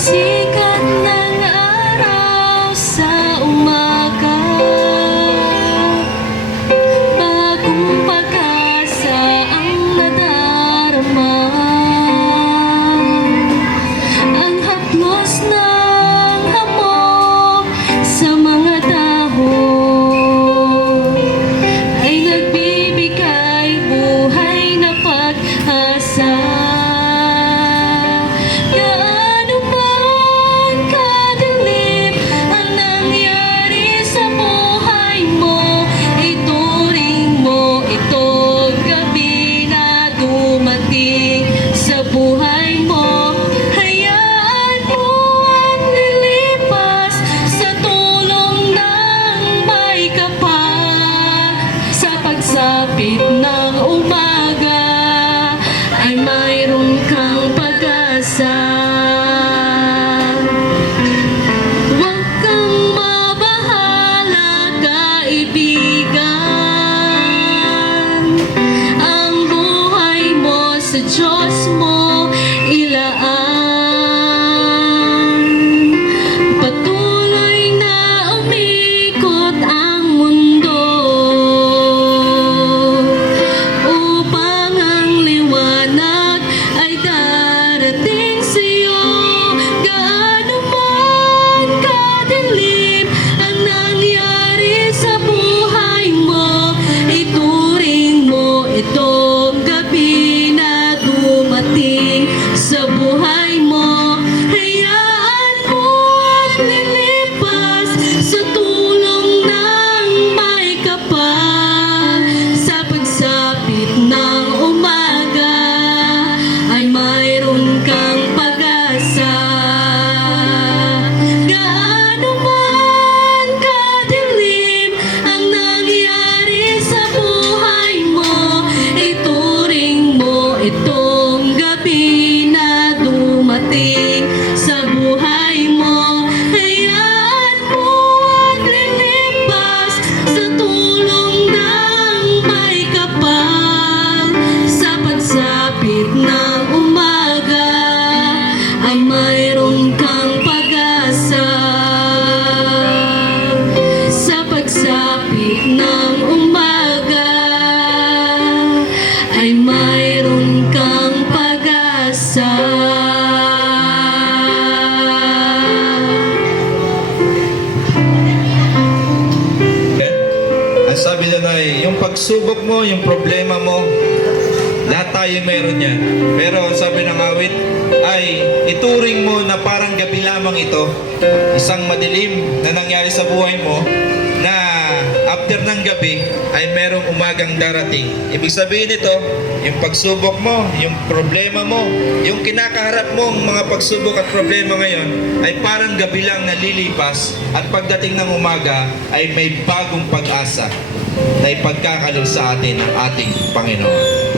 Sikat ng araw sa umaga, bagong pag-asa ang nadarama. Ang haplos ng hamog sa mga dahon ay nagbibigay buhay na pag-asa. Sa buhay mo, hayaan mo at lilipas sa tulong ng may kapal. Sa pagsapit ng umaga ay mayroon kang pag-asa. Huwag kang mabahala, kaibigan. Ang buhay mo sa Diyos mo ilaan. Patuloy na umikot ang mundo upang ang liwanag ay darating sa'yo. Gaano man kadilim ang nangyari sa buhay mo, ituring mo itong gabi na dumating sa buhay mo. Hayaan mo at lilipas sa tulong ng may kapal. Sa pagsapit ng umaga ay mayroon kang pag-asa. Gaano man kadilim ang nangyari sa buhay mo, ituring mo itong gabi na dumating sa buhay mo. Hayaan mo at lilipas sa tulong ng may kapal. Sa pagsapit ng umaga ay mayroon kang pag-asa. Sa pagsapit ng umaga ay mayroon kang pag-asa. Ang sabi na yung pagsubok mo, yung problema mo, lahat tayo mayroon yan. Pero ang sabi ng awit ay ituring mo na parang gabi lamang ito, isang madilim na nangyari sa buhay mo, na after ng gabi ay merong umagang darating. Ibig sabihin nito, yung pagsubok mo, yung problema mo, yung kinakaharap mong mga pagsubok at problema ngayon ay parang gabi lang na lilipas, at pagdating ng umaga ay may bagong pag-asa na ipagkakaloob sa atin ng ating Panginoon.